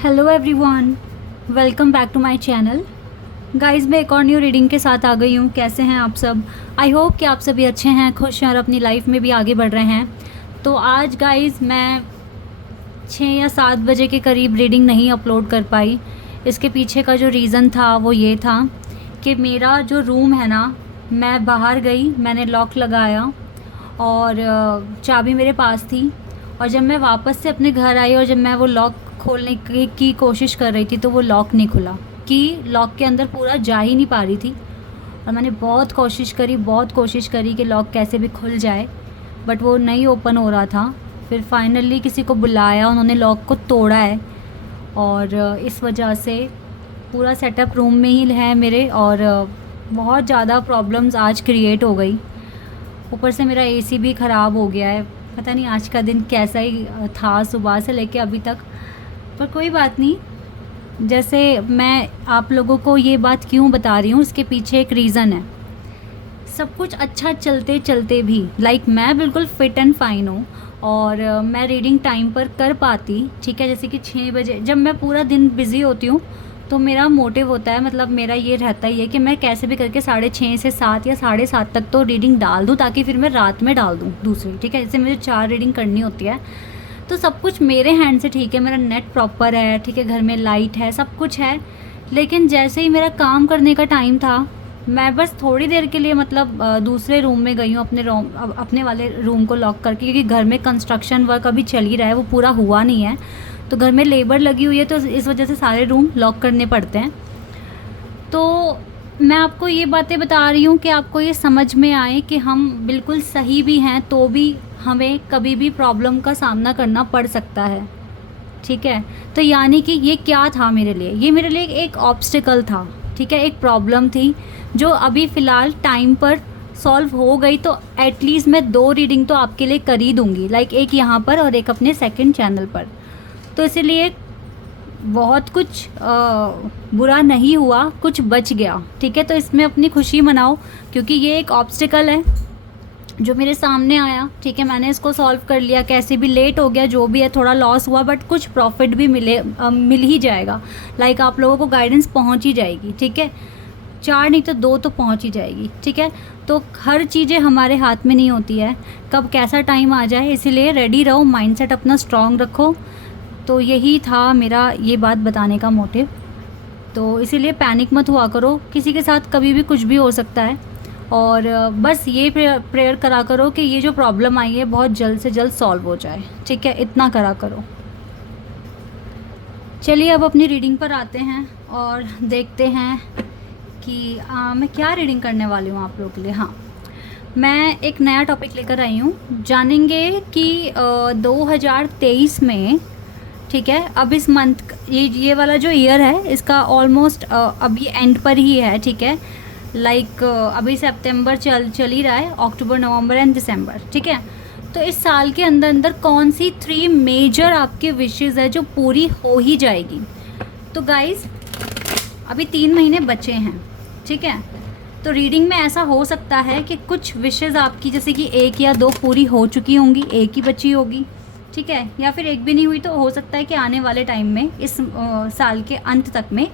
Hello everyone, welcome back to my channel. Guys, मैं एक और न्यू रीडिंग के साथ आ गई हूँ। कैसे हैं आप सब? आई होप कि आप सभी अच्छे हैं, खुश हैं और अपनी लाइफ में भी आगे बढ़ रहे हैं। तो आज गाइस मैं 6 या 7 बजे के करीब रीडिंग नहीं अपलोड कर पाई। इसके पीछे का जो रीज़न था वो ये था कि मेरा जो रूम है ना, मैं बाहर गई, मैंने लॉक लगाया और चाबी मेरे पास थी। और जब मैं वापस से अपने घर आई और जब मैं वो लॉक खोलने की कोशिश कर रही थी तो वो लॉक नहीं खुला, कि लॉक के अंदर पूरा जा ही नहीं पा रही थी। और मैंने बहुत कोशिश करी कि लॉक कैसे भी खुल जाए, बट वो नहीं ओपन हो रहा था। फिर फाइनली किसी को बुलाया, उन्होंने लॉक को तोड़ा है और इस वजह से पूरा सेटअप रूम में ही है मेरे। और बहुत ज़्यादा प्रॉब्लम्स आज क्रिएट हो गई। ऊपर से मेरा एसी भी ख़राब हो गया है। पता नहीं आज का दिन कैसा ही था सुबह से लेके अभी तक, पर कोई बात नहीं। जैसे मैं आप लोगों को ये बात क्यों बता रही हूँ, इसके पीछे एक रीज़न है। सब कुछ अच्छा चलते चलते भी मैं बिल्कुल फ़िट एंड फाइन हूँ और मैं रीडिंग टाइम पर कर पाती, ठीक है। जैसे कि 6 बजे जब मैं पूरा दिन बिज़ी होती हूँ तो मेरा मोटिव होता है, मतलब मेरा ये रहता ही है कि मैं कैसे भी करके 6:30 से 7 या 7:30 तक तो रीडिंग डाल दूँ, ताकि फिर मैं रात में डाल दूँ दूसरी, ठीक है। जैसे मुझे 4 रीडिंग करनी होती है तो सब कुछ मेरे हैंड से ठीक है। मेरा नेट प्रॉपर है, ठीक है, घर में लाइट है, सब कुछ है। लेकिन जैसे ही मेरा काम करने का टाइम था, मैं बस थोड़ी देर के लिए दूसरे रूम में गई हूँ, अपने वाले रूम को लॉक करके, क्योंकि घर में कंस्ट्रक्शन वर्क अभी चल ही रहा है, वो पूरा हुआ नहीं है। तो घर में लेबर लगी हुई है, तो इस वजह से सारे रूम लॉक करने पड़ते हैं। तो मैं आपको ये बातें बता रही हूँ कि आपको ये समझ में आए कि हम बिल्कुल सही भी हैं तो भी हमें कभी भी प्रॉब्लम का सामना करना पड़ सकता है, ठीक है। तो यानी कि ये क्या था मेरे लिए? ये मेरे लिए एक ऑब्स्टिकल था, ठीक है, एक प्रॉब्लम थी जो अभी फ़िलहाल टाइम पर सॉल्व हो गई। तो एटलीस्ट मैं 2 रीडिंग तो आपके लिए कर ही दूँगी, एक यहाँ पर और एक अपने सेकंड चैनल पर। तो इसीलिए बहुत कुछ बुरा नहीं हुआ, कुछ बच गया, ठीक है। तो इसमें अपनी खुशी मनाओ, क्योंकि ये एक ऑब्स्टिकल है जो मेरे सामने आया, ठीक है। मैंने इसको सॉल्व कर लिया, कैसे भी लेट हो गया, जो भी है, थोड़ा लॉस हुआ, बट कुछ प्रॉफिट भी मिल ही जाएगा। आप लोगों को गाइडेंस पहुंच ही जाएगी, ठीक है। 4 नहीं तो 2 तो पहुंच ही जाएगी, ठीक है। तो हर चीज़ें हमारे हाथ में नहीं होती है, कब कैसा टाइम आ जाए, इसीलिए रेडी रहो, माइंडसेट अपना स्ट्रांग रखो। तो यही था मेरा ये बात बताने का मोटिव। तो इसीलिए पैनिक मत हुआ करो, किसी के साथ कभी भी कुछ भी हो सकता है। और बस ये प्रेयर करा करो कि ये जो प्रॉब्लम आई है बहुत जल्द से जल्द सॉल्व हो जाए, ठीक है, इतना करा करो। चलिए अब अपनी रीडिंग पर आते हैं और देखते हैं कि मैं क्या रीडिंग करने वाली हूँ आप लोगों के लिए। हाँ, मैं एक नया टॉपिक लेकर आई हूँ। जानेंगे कि 2023 में, ठीक है, अब इस मंथ ये वाला जो ईयर है इसका ऑलमोस्ट अभी एंड पर ही है, ठीक है। अभी सितंबर चल ही रहा है, अक्टूबर, नवंबर एंड दिसंबर, ठीक है। तो इस साल के अंदर अंदर कौन सी 3 मेजर आपके विशेज़ है जो पूरी हो ही जाएगी? तो गाइस, अभी 3 महीने बचे हैं, ठीक है। तो रीडिंग में ऐसा हो सकता है कि कुछ विशेज़ आपकी जैसे कि 1 या 2 पूरी हो चुकी होंगी, 1 ही बची होगी, ठीक है, या फिर 1 भी नहीं हुई। तो हो सकता है कि आने वाले टाइम में इस साल के अंत तक में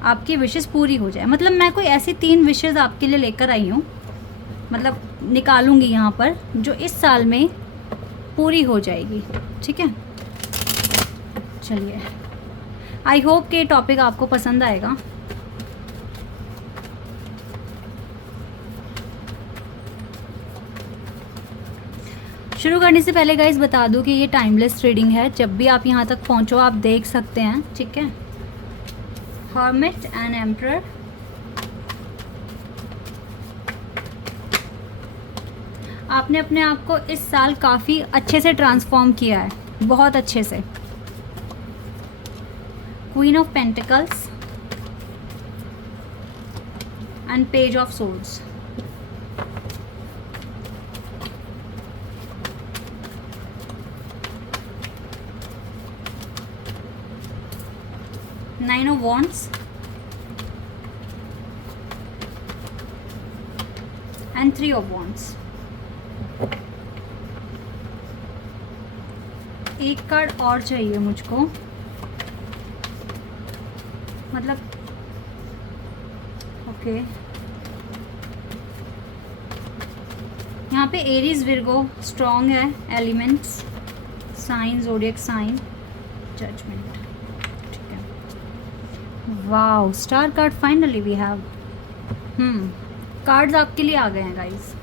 आपकी विशेस पूरी हो जाए। मैं कोई ऐसी 3 विशेस आपके लिए लेकर आई हूँ, निकालूंगी यहाँ पर, जो इस साल में पूरी हो जाएगी, ठीक है। चलिए, आई होप कि टॉपिक आपको पसंद आएगा। शुरू करने से पहले गाइस बता दूं कि ये टाइमलेस रीडिंग है, जब भी आप यहाँ तक पहुँचो आप देख सकते हैं, ठीक है। हर्मिट एंड एम्परर, आपने अपने आप को इस साल काफ़ी अच्छे से ट्रांसफॉर्म किया है, बहुत अच्छे से। Queen of pentacles and page of swords. Nine of wands and 3 of wands. एक कार्ड और चाहिए मुझको, मतलब ओके, यहाँ पे एरीज विर्गो स्ट्रॉन्ग है, elements, sign, zodiac sign, judgement. ठीक है, wow, star card finally we have. Cards आपके लिए आ गए हैं गाइस।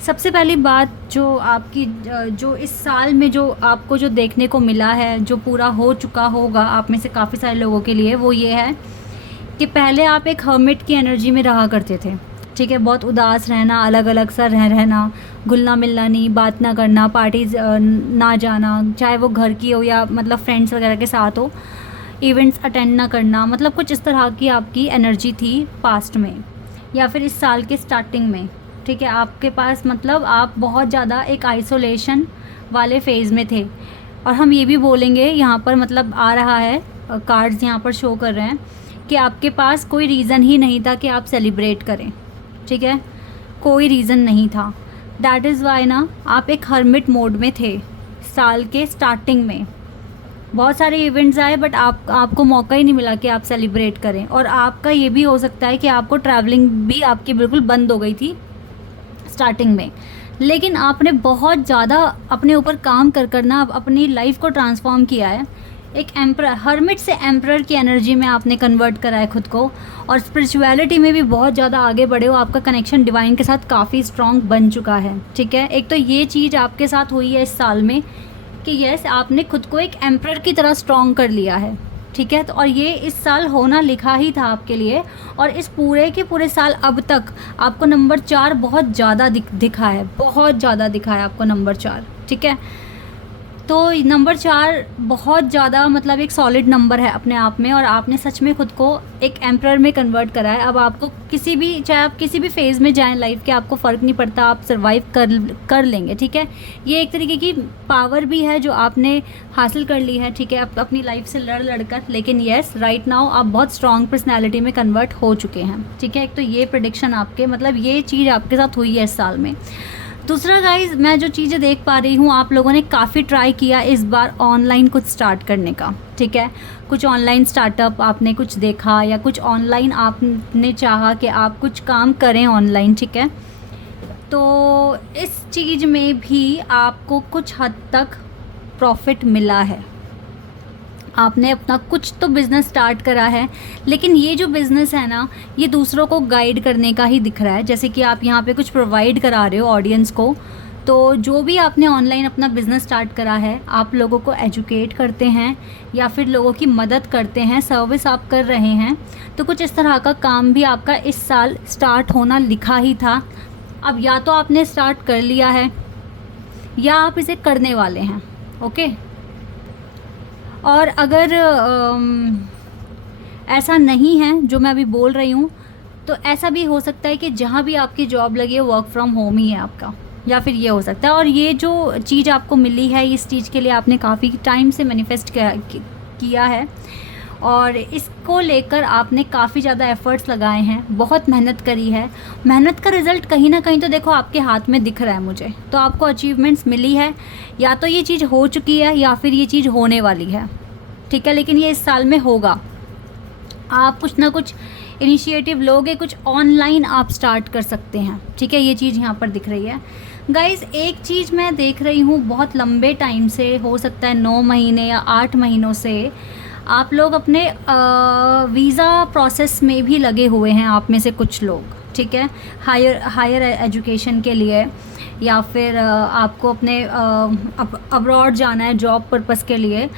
सबसे पहली बात जो आपकी जो इस साल में जो आपको जो देखने को मिला है, जो पूरा हो चुका होगा आप में से काफ़ी सारे लोगों के लिए, वो ये है कि पहले आप एक हर्मिट की एनर्जी में रहा करते थे। ठीक है, बहुत उदास रहना, अलग अलग सा रहना, घुलना मिलना नहीं, बात ना करना, पार्टीज ना जाना, चाहे वो घर की हो या मतलब फ्रेंड्स वगैरह के साथ हो, इवेंट्स अटेंड ना करना, मतलब कुछ इस तरह की आपकी एनर्जी थी पास्ट में या फिर इस साल के स्टार्टिंग में। ठीक है, आपके पास मतलब आप बहुत ज़्यादा एक आइसोलेशन वाले फेज़ में थे। और हम ये भी बोलेंगे, यहाँ पर मतलब आ रहा है, कार्ड्स यहाँ पर शो कर रहे हैं कि आपके पास कोई रीज़न ही नहीं था कि आप सेलिब्रेट करें। ठीक है, कोई रीज़न नहीं था। दैट इज़ वाई ना आप एक हर्मिट मोड में थे साल के स्टार्टिंग में। बहुत सारे इवेंट्स आए बट आपको मौका ही नहीं मिला कि आप सेलिब्रेट करें। और आपका ये भी हो सकता है कि आपको ट्रैवलिंग भी आपकी बिल्कुल बंद हो गई थी स्टार्टिंग में, लेकिन आपने बहुत ज़्यादा अपने ऊपर काम कर ना अपनी लाइफ को ट्रांसफॉर्म किया है। एक एम्परर, हर्मिट से एम्परर की एनर्जी में आपने कन्वर्ट करा है खुद को, और स्पिरिचुअलिटी में भी बहुत ज़्यादा आगे बढ़े हो। आपका कनेक्शन डिवाइन के साथ काफ़ी स्ट्रॉन्ग बन चुका है। ठीक है, एक तो ये चीज़ आपके साथ हुई है इस साल में कि यस, आपने खुद को एक एम्परर की तरह स्ट्रॉन्ग कर लिया है। ठीक है, तो और ये इस साल होना लिखा ही था आपके लिए। और इस पूरे के पूरे साल अब तक आपको नंबर 4 बहुत ज़्यादा दिखा है, बहुत ज़्यादा दिखा है आपको नंबर 4। ठीक है, तो नंबर 4 बहुत ज़्यादा मतलब एक सॉलिड नंबर है अपने आप में, और आपने सच में खुद को एक एम्परर में कन्वर्ट करा है। अब आपको किसी भी, चाहे आप किसी भी फेज़ में जाएं लाइफ के, आपको फ़र्क नहीं पड़ता, आप सर्वाइव कर लेंगे। ठीक है, ये एक तरीके की पावर भी है जो आपने हासिल कर ली है। ठीक है, अपनी लाइफ से लड़ कर, लेकिन येस, राइट नाउ आप बहुत स्ट्रॉन्ग पर्सनैलिटी में कन्वर्ट हो चुके हैं। ठीक है, एक तो ये प्रेडिक्शन आपके मतलब ये चीज़ आपके साथ हुई है इस साल में। दूसरा गाइज, मैं जो चीज़ें देख पा रही हूँ, आप लोगों ने काफ़ी ट्राई किया इस बार ऑनलाइन कुछ स्टार्ट करने का। ठीक है, कुछ ऑनलाइन स्टार्टअप आपने कुछ देखा, या कुछ ऑनलाइन आपने चाहा कि आप कुछ काम करें ऑनलाइन। ठीक है, तो इस चीज़ में भी आपको कुछ हद तक प्रॉफिट मिला है। आपने अपना कुछ तो बिज़नेस स्टार्ट करा है, लेकिन ये जो बिज़नेस है ना, ये दूसरों को गाइड करने का ही दिख रहा है। जैसे कि आप यहाँ पे कुछ प्रोवाइड करा रहे हो ऑडियंस को। तो जो भी आपने ऑनलाइन अपना बिज़नेस स्टार्ट करा है, आप लोगों को एजुकेट करते हैं या फिर लोगों की मदद करते हैं, सर्विस आप कर रहे हैं, तो कुछ इस तरह का काम भी आपका इस साल स्टार्ट होना लिखा ही था। अब या तो आपने स्टार्ट कर लिया है या आप इसे करने वाले हैं। ओके, और अगर ऐसा नहीं है जो मैं अभी बोल रही हूँ, तो ऐसा भी हो सकता है कि जहाँ भी आपकी जॉब लगी है वर्क फ्रॉम होम ही है आपका, या फिर ये हो सकता है। और ये जो चीज़ आपको मिली है, इस चीज़ के लिए आपने काफ़ी टाइम से मैनिफेस्ट किया है, और इसको लेकर आपने काफ़ी ज़्यादा एफ़र्ट्स लगाए हैं, बहुत मेहनत करी है। मेहनत का रिज़ल्ट कहीं ना कहीं तो देखो आपके हाथ में दिख रहा है मुझे, तो आपको अचीवमेंट्स मिली है, या तो ये चीज़ हो चुकी है या फिर ये चीज़ होने वाली है। ठीक है, लेकिन ये इस साल में होगा। आप कुछ ना कुछ इनिशिएटिव लोगे, कुछ ऑनलाइन आप स्टार्ट कर सकते हैं। ठीक है, ये चीज़ यहाँ पर दिख रही है गाइज़। एक चीज़ मैं देख रही हूँ बहुत लंबे टाइम से, हो सकता है 9 महीने या 8 महीनों से, आप लोग अपने वीज़ा प्रोसेस में भी लगे हुए हैं, आप में से कुछ लोग। ठीक है, हायर एजुकेशन के लिए, या फिर आपको अपने अब्रॉड जाना है जॉब पर्पस के लिए।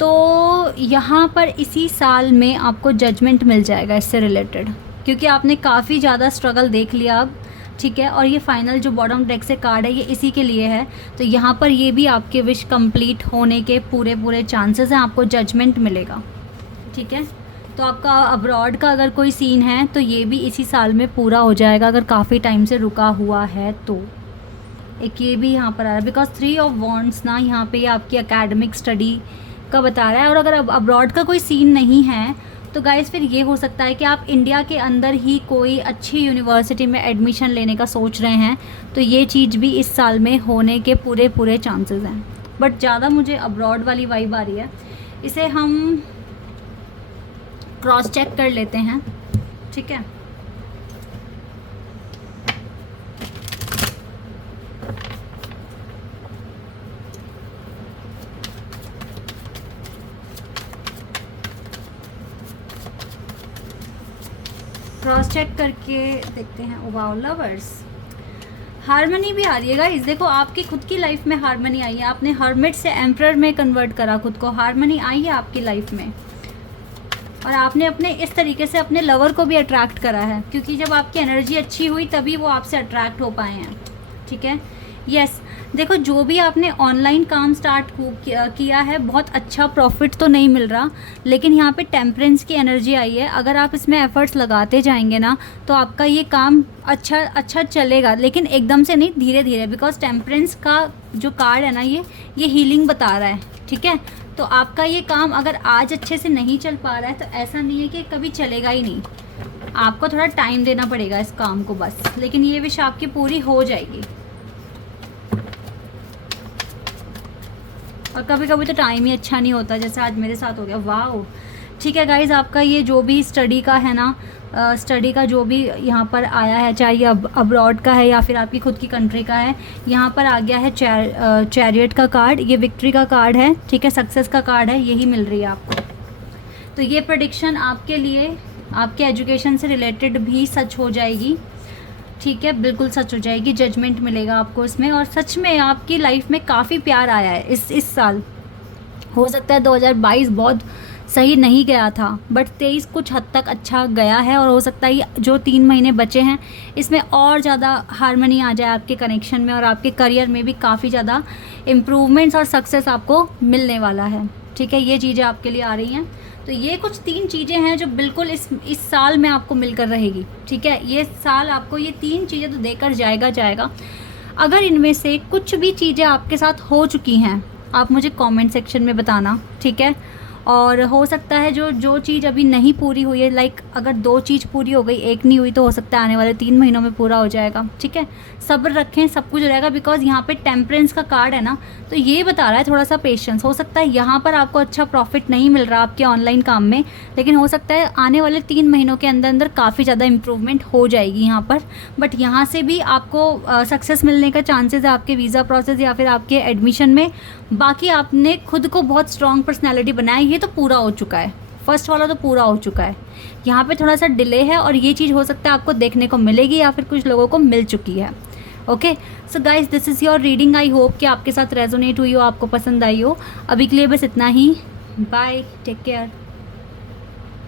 तो यहाँ पर इसी साल में आपको जजमेंट मिल जाएगा इससे रिलेटेड, क्योंकि आपने काफ़ी ज़्यादा स्ट्रगल देख लिया अब। ठीक है, और ये फाइनल जो बॉटम डेक से कार्ड है, ये इसी के लिए है। तो यहाँ पर ये भी आपके विश कंप्लीट होने के पूरे चांसेस हैं, आपको जजमेंट मिलेगा। ठीक है, तो आपका अब्रॉड का अगर कोई सीन है तो ये भी इसी साल में पूरा हो जाएगा, अगर काफ़ी टाइम से रुका हुआ है तो। एक ये भी यहाँ पर आ रहा है, बिकॉज 3 ऑफ वॉन्ड्स ना यहाँ पे आपकी एकेडमिक स्टडी का बता रहा है। और अगर अब अब्रॉड का कोई सीन नहीं है तो गाइस फिर ये हो सकता है कि आप इंडिया के अंदर ही कोई अच्छी यूनिवर्सिटी में एडमिशन लेने का सोच रहे हैं, तो ये चीज़ भी इस साल में होने के पूरे चांसेस हैं। बट ज़्यादा मुझे अब्रॉड वाली वाइब आ रही है, इसे हम क्रॉस चेक कर लेते हैं, ठीक है। क्रॉस चेक करके देखते हैं। वाओ लवर्स, हारमनी भी आ रही है गाइस। देखो आपकी खुद की लाइफ में हारमनी आई है, आपने हर्मिट से एम्परर में कन्वर्ट करा खुद को, हारमनी आई है आपकी लाइफ में। और आपने अपने इस तरीके से अपने लवर को भी अट्रैक्ट करा है, क्योंकि जब आपकी एनर्जी अच्छी हुई तभी वो आपसे अट्रैक्ट हो पाए हैं, ठीक है। यस, देखो जो भी आपने ऑनलाइन काम स्टार्ट किया है, बहुत अच्छा प्रॉफिट तो नहीं मिल रहा, लेकिन यहाँ पे टेम्परेंस की एनर्जी आई है। अगर आप इसमें एफर्ट्स लगाते जाएंगे ना तो आपका ये काम अच्छा चलेगा, लेकिन एकदम से नहीं, धीरे धीरे, बिकॉज टेम्परेंस का जो कार्ड है ना, ये हीलिंग बता रहा है, ठीक है। तो आपका ये काम अगर आज अच्छे से नहीं चल पा रहा है तो ऐसा नहीं है कि कभी चलेगा ही नहीं, आपको थोड़ा टाइम देना पड़ेगा इस काम को बस, लेकिन ये विश आपकी पूरी हो जाएगी। और कभी कभी तो टाइम ही अच्छा नहीं होता, जैसे आज मेरे साथ हो गया। वाओ, ठीक है गाइज़, आपका ये जो भी स्टडी का है ना, स्टडी का जो भी यहाँ पर आया है, चाहे ये अब्रॉड का है या फिर आपकी खुद की कंट्री का है, यहाँ पर आ गया है चैरियट का कार्ड, ये विक्ट्री का कार्ड है, ठीक है, सक्सेस का कार्ड है, यही मिल रही है आपको। तो ये प्रेडिक्शन आपके लिए, आपके एजुकेशन से रिलेटेड भी सच हो जाएगी, ठीक है, बिल्कुल सच हो जाएगी। जजमेंट मिलेगा आपको इसमें, और सच में आपकी लाइफ में काफ़ी प्यार आया है इस साल। हो सकता है 2022 बहुत सही नहीं गया था, बट 23 कुछ हद तक अच्छा गया है, और हो सकता है जो 3 महीने बचे हैं इसमें और ज़्यादा हार्मनी आ जाए आपके कनेक्शन में, और आपके करियर में भी काफ़ी ज़्यादा इम्प्रूवमेंट्स और सक्सेस आपको मिलने वाला है, ठीक है। ये चीज़ें आपके लिए आ रही हैं। तो ये कुछ 3 चीज़ें हैं जो बिल्कुल इस साल में आपको मिलकर रहेगी, ठीक है। ये साल आपको ये 3 चीज़ें तो देकर जाएगा। अगर इनमें से कुछ भी चीज़ें आपके साथ हो चुकी हैं, आप मुझे कमेंट सेक्शन में बताना, ठीक है। और हो सकता है जो चीज़ अभी नहीं पूरी हुई है, लाइक अगर 2 चीज़ पूरी हो गई, एक नहीं हुई, तो हो सकता है आने वाले 3 महीनों में पूरा हो जाएगा, ठीक है। सब्र रखें, सब कुछ हो जाएगा, बिकॉज यहाँ पे टेम्परेंस का कार्ड है ना, तो ये बता रहा है थोड़ा सा पेशेंस। हो सकता है यहाँ पर आपको अच्छा प्रॉफिट नहीं मिल रहा आपके ऑनलाइन काम में, लेकिन हो सकता है आने वाले 3 महीनों के अंदर काफ़ी ज़्यादा इम्प्रूवमेंट हो जाएगी यहाँ पर। बट यहाँ से भी आपको सक्सेस मिलने का चांसेस है आपके वीज़ा प्रोसेस या फिर आपके एडमिशन में। बाकी आपने खुद को बहुत स्ट्रॉन्ग पर्सनैलिटी बनाया, ये तो पूरा हो चुका है, फर्स्ट वाला तो पूरा हो चुका है। यहाँ पे थोड़ा सा डिले है, और ये चीज़ हो सकता है आपको देखने को मिलेगी या फिर कुछ लोगों को मिल चुकी है। Okay, so guys, this is your reading. I hope कि आपके साथ रेजोनेट हुई हो, आपको पसंद आई हो। अभी के लिए बस इतना ही। Bye, take care.